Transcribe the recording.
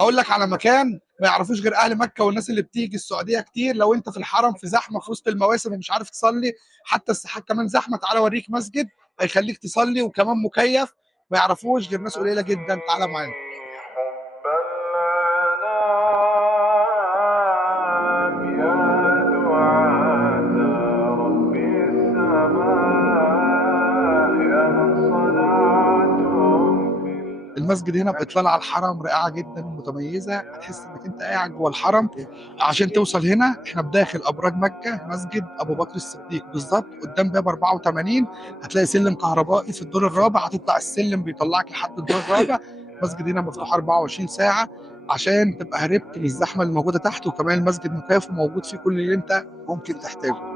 اقول لك على مكان ما يعرفوش غير اهل مكه والناس اللي بتيجي السعوديه كتير. لو انت في الحرم في زحمه في وسط المواسم ومش عارف تصلي، حتى الساحات كمان زحمه، تعالى اوريك مسجد هيخليك تصلي وكمان مكيف، ما يعرفوش غير ناس قليله جدا. تعالى معانا. المسجد هنا باطلال على الحرم رائعه جدا ومتميزه، هتحس انك انت قاعد جوه الحرم. عشان توصل هنا احنا بداخل ابراج مكه، مسجد ابو بكر الصديق بالظبط قدام باب 84. هتلاقي سلم كهربائي في الدور الرابع، هتطلع السلم بيطلعك لحد الدور الرابع. المسجد هنا مفتوح 24 ساعه عشان تبقى هربت من الزحمه اللي موجوده تحت، وكمان المسجد مكيف وموجود فيه كل اللي انت ممكن تحتاجه.